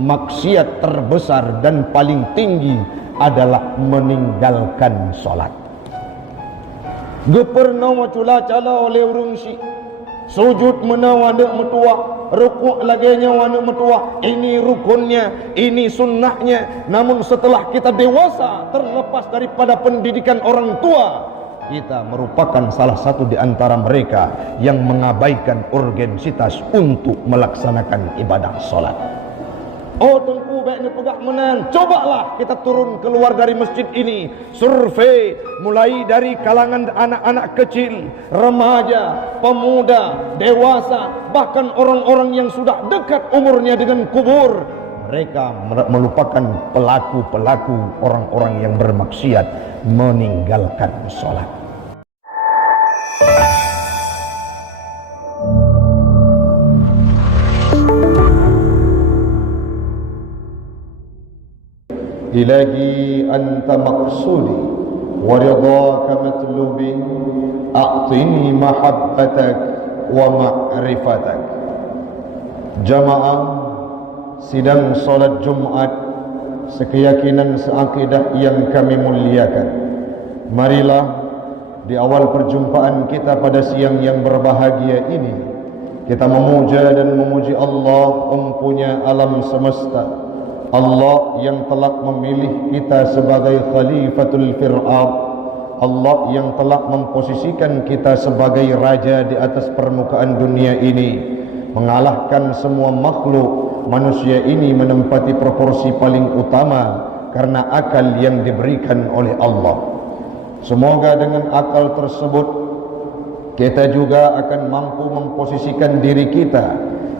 maksiat terbesar dan paling tinggi adalah meninggalkan solat. Gepernawa cula cala oleh urung si sujud menawa anak metua, rukuk lagi nyawa anak metua. Ini rukunnya, ini sunnahnya. Namun setelah kita dewasa, terlepas daripada pendidikan orang tua, kita merupakan salah satu di antara mereka yang mengabaikan urgensitas untuk melaksanakan ibadah solat. Oh tunggu baiknya pegak menang. Cobalah kita turun keluar dari masjid ini, survei mulai dari kalangan anak-anak kecil, remaja, pemuda, dewasa, bahkan orang-orang yang sudah dekat umurnya dengan kubur. Mereka melupakan pelaku-pelaku orang-orang yang bermaksiat meninggalkan sholat. Ilahi anta maqsudi wa ridhaka matlubi, a'tini mahabbatak wa ma'rifatak. Jamaah sidang salat Jumat sekeyakinan seakidah yang kami muliakan, marilah di awal perjumpaan kita pada siang yang berbahagia ini kita memuja dan memuji Allah empunya alam semesta, Allah yang telah memilih kita sebagai Khalifatul Fir'aun, Allah yang telah memposisikan kita sebagai raja di atas permukaan dunia ini, mengalahkan semua makhluk. Manusia ini menempati proporsi paling utama karena akal yang diberikan oleh Allah. Semoga dengan akal tersebut kita juga akan mampu memposisikan diri kita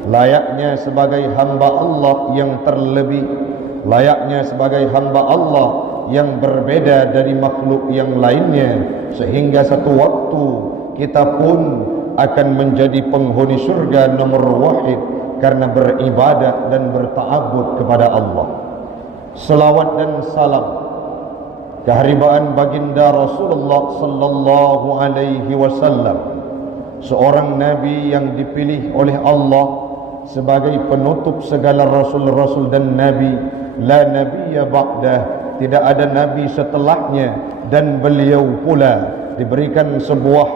layaknya sebagai hamba Allah yang terlebih, layaknya sebagai hamba Allah yang berbeda dari makhluk yang lainnya, sehingga satu waktu kita pun akan menjadi penghuni surga nomor wahid karena beribadat dan berta'abbud kepada Allah. Selawat dan salam keharibaan baginda Rasulullah sallallahu alaihi wasallam, seorang nabi yang dipilih oleh Allah sebagai penutup segala rasul-rasul dan nabi. La nabiyya ba'dah, tidak ada nabi setelahnya, dan beliau pula diberikan sebuah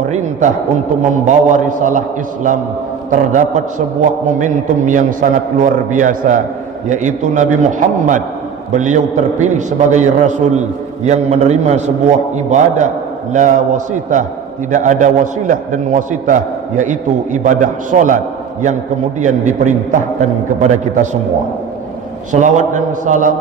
perintah untuk membawa risalah Islam. Terdapat sebuah momentum yang sangat luar biasa, yaitu Nabi Muhammad. Beliau terpilih sebagai rasul yang menerima sebuah ibadah la wasitah, tidak ada wasilah dan wasitah, yaitu ibadah solat yang kemudian diperintahkan kepada kita semua. Salawat dan salam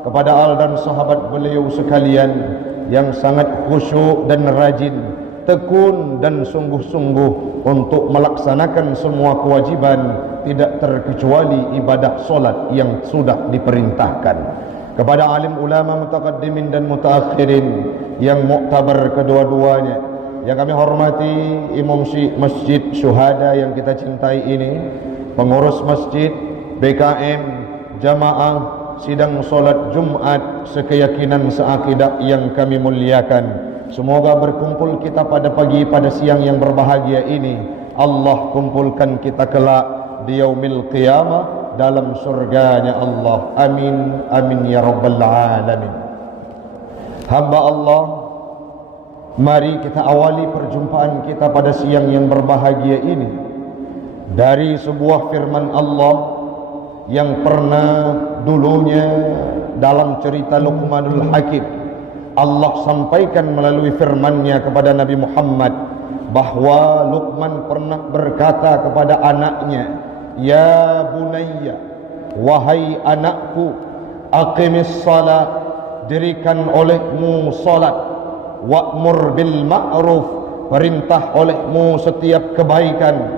kepada al dan sahabat beliau sekalian yang sangat khusyuk dan rajin, tekun dan sungguh-sungguh untuk melaksanakan semua kewajiban, tidak terkecuali ibadah solat yang sudah diperintahkan. Kepada alim ulama mutaqaddimin dan mutaakhirin yang muktabar kedua-duanya, yang kami hormati Imam Masjid Syuhada yang kita cintai ini, pengurus masjid, BKM, jamaah sidang solat Jumat sekeyakinan seakidah yang kami muliakan. Semoga berkumpul kita pada siang yang berbahagia ini, Allah kumpulkan kita kelak di yaumil qiyamah dalam surganya Allah. Amin, amin ya rabbal alamin. Hamba Allah, mari kita awali perjumpaan kita pada siang yang berbahagia ini dari sebuah firman Allah yang pernah dulunya dalam cerita Luqmanul Hakim Allah sampaikan melalui firman-Nya kepada Nabi Muhammad, bahwa Luqman pernah berkata kepada anaknya, "Ya bunayya, wahai anakku, aqimis salat, dirikan olehmu salat, wa'mur bil ma'ruf, perintah olehmu setiap kebaikan,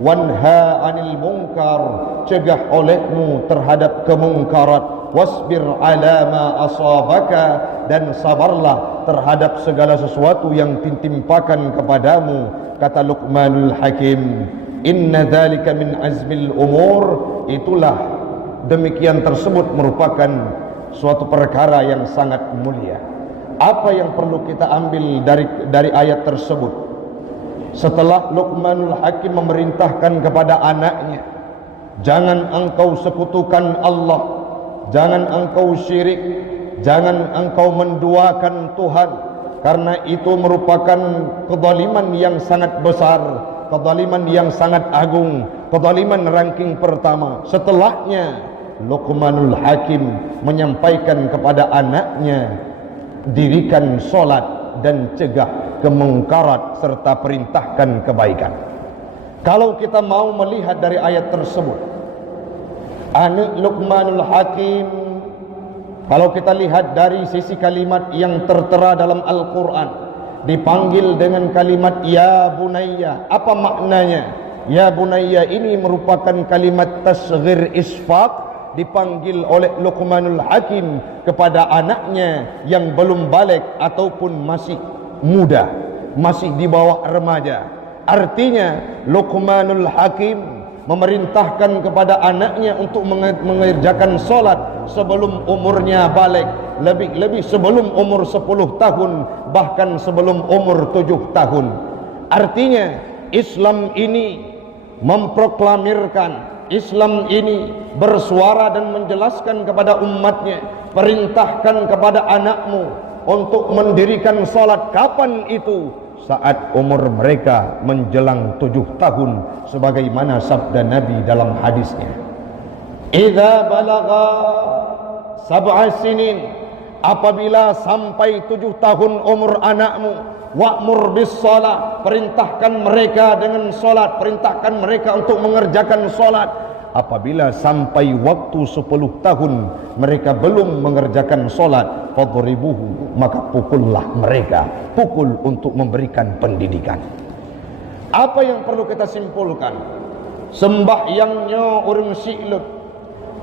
wanha anil munkar, cegah olehmu terhadap kemungkarat, wasbir ala ma asabaka, dan sabarlah terhadap segala sesuatu yang ditimpakan kepadamu." Kata Luqmanul Hakim, "Inna dzalika min azmil umur." Itulah, demikian tersebut merupakan suatu perkara yang sangat mulia. Apa yang perlu kita ambil dari ayat tersebut? Setelah Luqmanul Hakim memerintahkan kepada anaknya Jangan engkau sekutukan Allah, jangan engkau syirik, jangan engkau menduakan Tuhan, karena itu merupakan kezaliman yang sangat besar, kezaliman yang sangat agung, kezaliman ranking pertama. Setelahnya Luqmanul Hakim menyampaikan kepada anaknya, dirikan solat dan cegah kemungkarat serta perintahkan kebaikan. Kalau kita mau melihat dari ayat tersebut, anak Luqmanul Hakim, kalau kita lihat dari sisi kalimat yang tertera dalam Al-Quran, dipanggil dengan kalimat ya bunayya. Apa maknanya? Ya bunayya ini merupakan kalimat tasghir isfaq, dipanggil oleh Luqmanul Hakim kepada anaknya yang belum balik ataupun masih muda, masih di bawah remaja. Artinya Luqmanul Hakim memerintahkan kepada anaknya untuk mengerjakan solat sebelum umurnya balik, lebih-lebih sebelum umur 10 tahun, bahkan sebelum umur 7 tahun. Artinya Islam ini memproklamirkan, Islam ini bersuara dan menjelaskan kepada umatnya, perintahkan kepada anakmu untuk mendirikan salat. Kapan itu? Saat umur mereka menjelang 7 tahun, sebagaimana sabda Nabi dalam hadisnya, idza balagha sab'a sinin, apabila sampai 7 tahun umur anakmu, wa'mur bis shalah, perintahkan mereka dengan salat, perintahkan mereka untuk mengerjakan salat. Apabila sampai waktu 10 tahun mereka belum mengerjakan salat, fadribuhu, maka pukullah mereka, pukul untuk memberikan pendidikan. Apa yang perlu kita simpulkan? Sembahyangnya urang si'lut,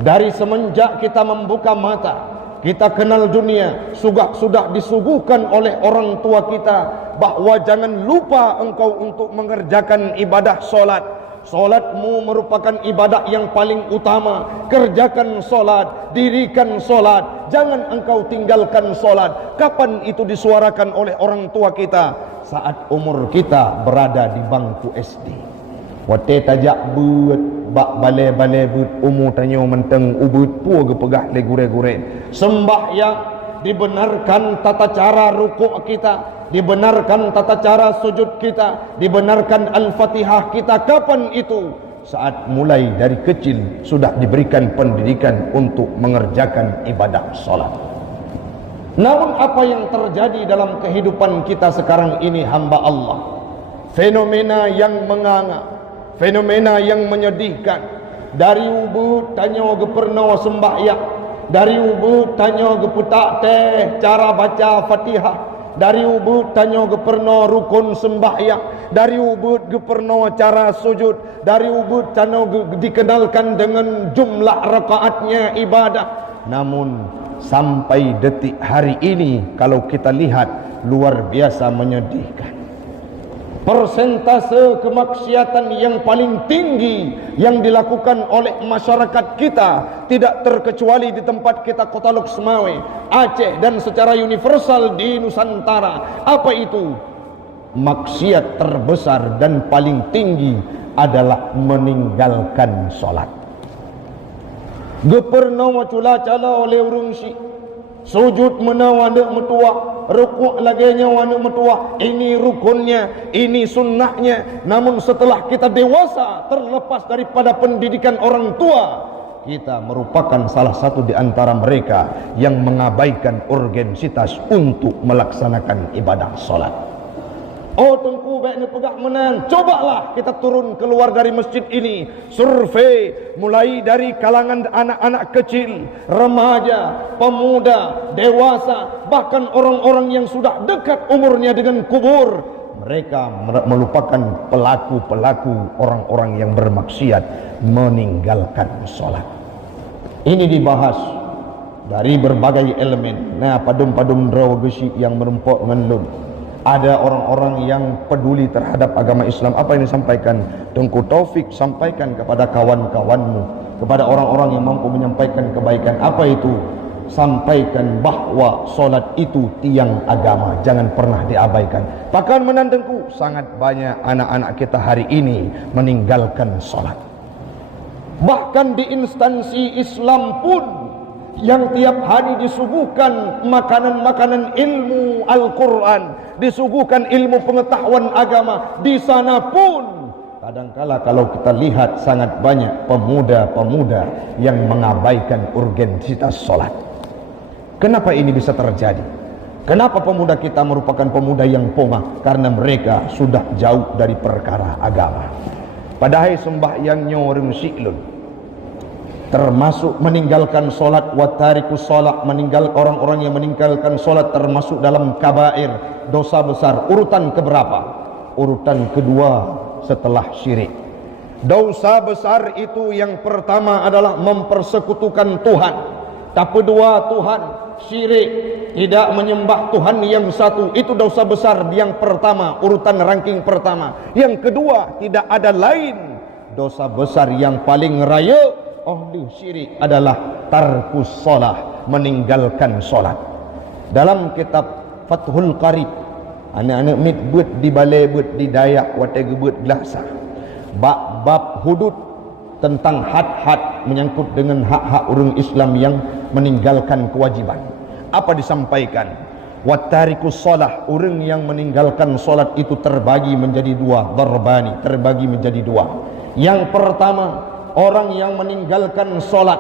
dari semenjak kita membuka mata, kita kenal dunia, sudah disuguhkan oleh orang tua kita bahwa jangan lupa engkau untuk mengerjakan ibadah solat. Solatmu merupakan ibadah yang paling utama. Kerjakan solat, dirikan solat, jangan engkau tinggalkan solat. Kapan itu disuarakan oleh orang tua kita? Saat umur kita berada di bangku SD. Wate tajak but, bak bale-bale but, umur tanyo menteng ubut pua ge pegah le gure-gure. Sembahyang dibenarkan tata cara rukuk kita, dibenarkan tata cara sujud kita, dibenarkan Al-Fatihah kita. Kapan itu? Saat mulai dari kecil sudah diberikan pendidikan untuk mengerjakan ibadah salat. Namun apa yang terjadi dalam kehidupan kita sekarang ini, hamba Allah, fenomena yang menganga, fenomena yang menyedihkan. Dari ubud tanya ge pernah sembahyang, dari ubud tanya ge putak teh cara baca Fatihah, dari ubud tanya ge pernah rukun sembahyang, dari ubud ge pernah cara sujud, dari ubud tanya dikenalkan dengan jumlah rakaatnya ibadah. Namun sampai detik hari ini kalau kita lihat, luar biasa menyedihkan. Persentase kemaksiatan yang paling tinggi yang dilakukan oleh masyarakat kita, tidak terkecuali di tempat kita, Kota Luxmawe, Aceh, dan secara universal di Nusantara. Apa itu? Maksiat terbesar dan paling tinggi adalah meninggalkan solat. Gepernawa cula-cala oleh urung si, sujud menawa nek metua, rukuk lagi nyawa nek metua. Ini rukunnya, ini sunnahnya. Namun setelah kita dewasa, terlepas daripada pendidikan orang tua, kita merupakan salah satu di antara mereka yang mengabaikan urgensitas untuk melaksanakan ibadah salat. Oh tengku baiknya pegak menang. Cobalah kita turun keluar dari masjid ini, survei mulai dari kalangan anak-anak kecil, remaja, pemuda, dewasa, bahkan orang-orang yang sudah dekat umurnya dengan kubur. Mereka melupakan pelaku-pelaku orang-orang yang bermaksiat meninggalkan sholat. Ini dibahas dari berbagai elemen. Nah, padum-padum draw gesi yang merempok ngendun. Ada orang-orang yang peduli terhadap agama Islam. Apa yang disampaikan Tengku Taufik, sampaikan kepada kawan-kawanmu, kepada orang-orang yang mampu menyampaikan kebaikan. Apa itu? Sampaikan bahwa solat itu tiang agama, jangan pernah diabaikan. Bahkan menandengku, sangat banyak anak-anak kita hari ini meninggalkan solat. Bahkan di instansi Islam pun yang tiap hari disuguhkan makanan-makanan ilmu Al-Quran, disuguhkan ilmu pengetahuan agama, di sana pun kadangkala kalau kita lihat sangat banyak pemuda-pemuda yang mengabaikan urgensitas solat. Kenapa ini bisa terjadi? Kenapa pemuda kita merupakan pemuda yang pongah? Karena mereka sudah jauh dari perkara agama. Padahal sembahyangnya orang si'lun, termasuk meninggalkan solat, watarikus solat, orang-orang yang meninggalkan solat termasuk dalam kabair, dosa besar. Urutan keberapa? Urutan kedua setelah syirik. Dosa besar itu yang pertama adalah mempersekutukan Tuhan. Tak kedua Tuhan, syirik, tidak menyembah Tuhan yang satu. Itu dosa besar yang pertama, urutan ranking pertama. Yang kedua, tidak ada lain. Dosa besar yang paling raya oleh syirik adalah tarkus solah, meninggalkan solat. Dalam kitab Fathul Qarib, anak-anak mit buat di balai, buat di Dayak, watega buat gelasa, bab hudud tentang had-had menyangkut dengan hak-hak orang Islam yang meninggalkan kewajiban. Apa disampaikan? Wattarikus solah, orang yang meninggalkan solat itu terbagi menjadi dua, darbani, terbagi menjadi dua. Yang pertama, orang yang meninggalkan solat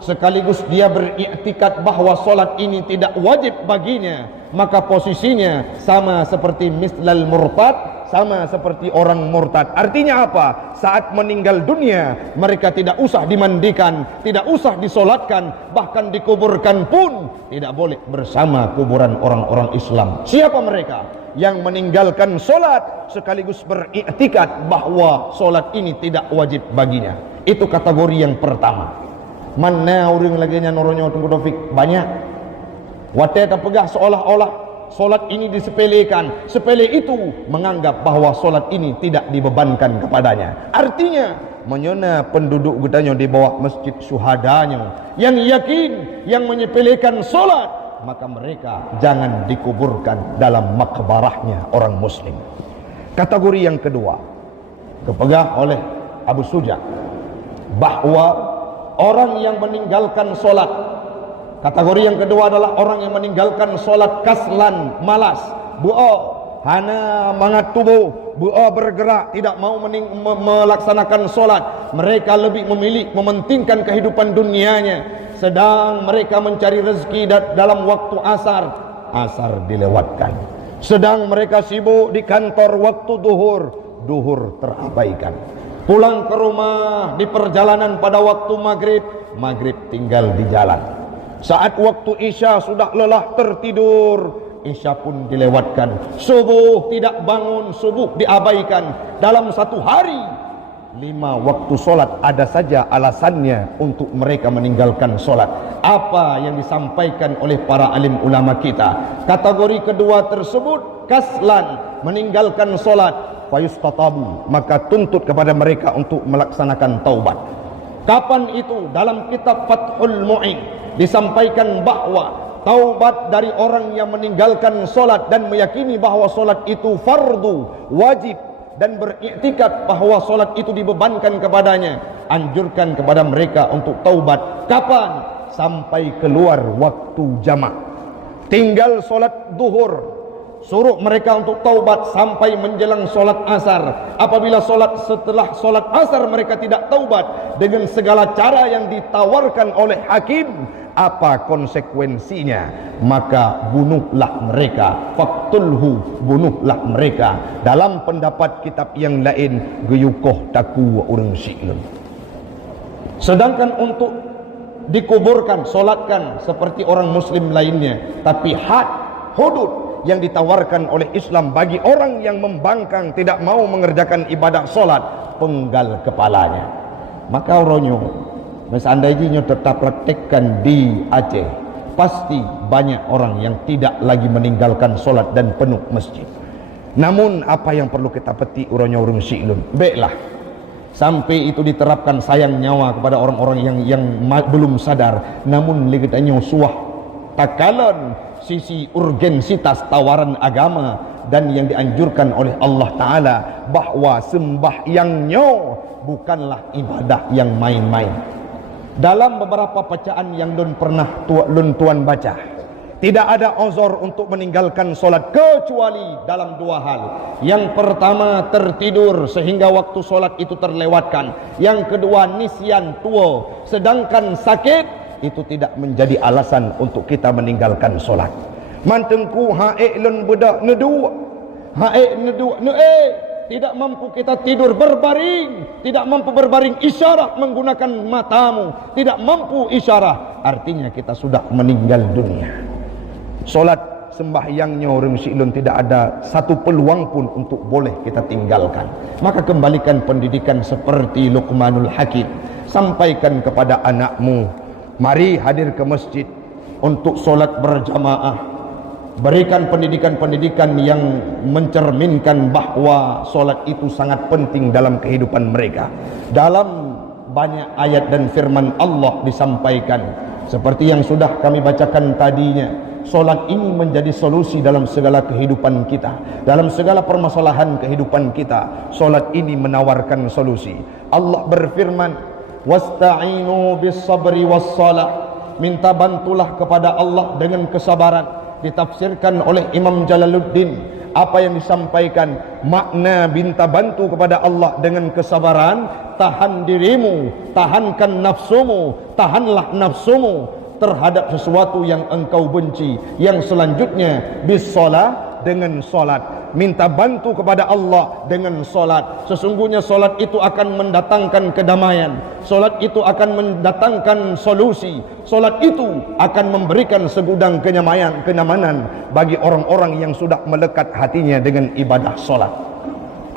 sekaligus dia beriktikad bahwa solat ini tidak wajib baginya, maka posisinya sama seperti mislal murtad, sama seperti orang murtad. Artinya apa? Saat meninggal dunia mereka tidak usah dimandikan, tidak usah disolatkan, bahkan dikuburkan pun tidak boleh bersama kuburan orang-orang Islam. Siapa mereka? Yang meninggalkan solat sekaligus beriktikad bahwa solat ini tidak wajib baginya. Itu kategori yang pertama. Mana orang lagi yang noronya tunggu Taufik? Banyak. Watai terpegah seolah-olah solat ini disepelekan. Sepele itu menganggap bahwa solat ini tidak dibebankan kepadanya. Artinya menyona penduduk gedanya di bawah masjid syuhadanya yang yakin, yang menyepelekan solat, maka mereka jangan dikuburkan dalam makbarahnya orang muslim. Kategori yang kedua, kepegah oleh Abu Suja, bahwa orang yang meninggalkan solat, kategori yang kedua adalah orang yang meninggalkan solat kaslan, malas, bu'a, hana mangat tubuh, bu'a bergerak, tidak mau melaksanakan solat. Mereka lebih memilih mementingkan kehidupan dunianya, sedang mereka mencari rezeki dalam waktu asar dilewatkan. Sedang mereka sibuk di kantor waktu duhur terabaikan. Pulang ke rumah di perjalanan pada waktu maghrib tinggal di jalan. Saat waktu isya sudah lelah tertidur, isya pun dilewatkan. Subuh tidak bangun, subuh diabaikan. Dalam satu hari 5 waktu solat ada saja alasannya untuk mereka meninggalkan solat. Apa yang disampaikan oleh para alim ulama kita? Kategori kedua tersebut kaslan, meninggalkan solat, fayustatabu, maka tuntut kepada mereka untuk melaksanakan taubat. Kapan itu? Dalam kitab Fathul Mu'in disampaikan bahwa taubat dari orang yang meninggalkan solat dan meyakini bahwa solat itu fardu, wajib, dan beriktikad bahwa solat itu dibebankan kepadanya, anjurkan kepada mereka untuk taubat. Kapan? Sampai keluar waktu jamak. Tinggal solat duhur, suruh mereka untuk taubat sampai menjelang solat asar. Apabila setelah solat asar mereka tidak taubat dengan segala cara yang ditawarkan oleh hakim, apa konsekuensinya? Maka bunuhlah mereka, faktulhu, bunuhlah mereka. Dalam pendapat kitab yang lain, geyukoh taku urang si'lun. Sedangkan untuk dikuburkan, solatkan seperti orang muslim lainnya, tapi hudud yang ditawarkan oleh Islam bagi orang yang membangkang, tidak mau mengerjakan ibadah solat, penggal kepalanya. Maka orangnya, seandainya tetap praktekkan di Aceh, pasti banyak orang yang tidak lagi meninggalkan solat dan penuh masjid. Namun apa yang perlu kita petik orangnya orang si'lun? Baiklah, sampai itu diterapkan sayang nyawa kepada orang-orang yang belum sadar. Namun legetanya suah takalan sisi urgensitas tawaran agama dan yang dianjurkan oleh Allah Ta'ala, bahawa sembahyangnya bukanlah ibadah yang main-main. Dalam beberapa bacaan yang tuan baca, tidak ada uzur untuk meninggalkan solat kecuali dalam dua hal. Yang pertama, tertidur sehingga waktu solat itu terlewatkan. Yang kedua, nisyan, tua. Sedangkan sakit itu tidak menjadi alasan untuk kita meninggalkan solat. Mantengku haik lun budak nedu, haik nedu tidak mampu kita tidur berbaring, tidak mampu berbaring isyarat menggunakan matamu, tidak mampu isyarat, artinya kita sudah meninggal dunia. Solat sembahyangnya orang Syi'lun tidak ada satu peluang pun untuk boleh kita tinggalkan. Maka kembalikan pendidikan seperti Luqmanul Hakim. Sampaikan kepada anakmu, mari hadir ke masjid untuk solat berjamaah. Berikan pendidikan-pendidikan yang mencerminkan bahawa solat itu sangat penting dalam kehidupan mereka. Dalam banyak ayat dan firman Allah disampaikan, seperti yang sudah kami bacakan tadinya, solat ini menjadi solusi dalam segala kehidupan kita, dalam segala permasalahan kehidupan kita. Solat ini menawarkan solusi. Allah berfirman, wasta'inu bis sabri was salah. Minta bantulah kepada Allah dengan kesabaran. Ditafsirkan oleh Imam Jalaluddin, apa yang disampaikan makna minta bantu kepada Allah dengan kesabaran, tahan dirimu, tahankan nafsumu, tahanlah nafsumu terhadap sesuatu yang engkau benci. Yang selanjutnya bisalah, dengan solat. Minta bantu kepada Allah dengan solat. Sesungguhnya solat itu akan mendatangkan kedamaian, solat itu akan mendatangkan solusi, solat itu akan memberikan segudang kenyamanan bagi orang-orang yang sudah melekat hatinya dengan ibadah solat.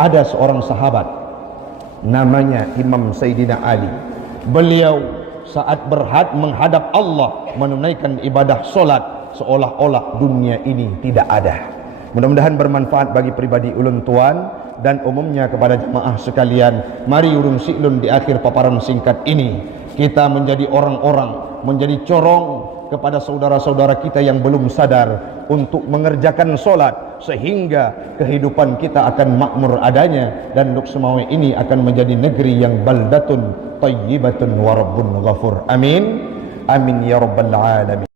Ada seorang sahabat namanya Imam Sayyidina Ali. Beliau saat menghadap Allah menunaikan ibadah solat seolah-olah dunia ini tidak ada. Mudah-mudahan bermanfaat bagi pribadi ulun tuan dan umumnya kepada jemaah sekalian. Mari urung Syi'lun di akhir paparan singkat ini kita menjadi orang-orang, menjadi corong kepada saudara-saudara kita yang belum sadar untuk mengerjakan solat, sehingga kehidupan kita akan makmur adanya dan Luk Semawe ini akan menjadi negeri yang baldatun tayyibatun wa rabbun ghafur. Amin. Amin ya rabbal alamin.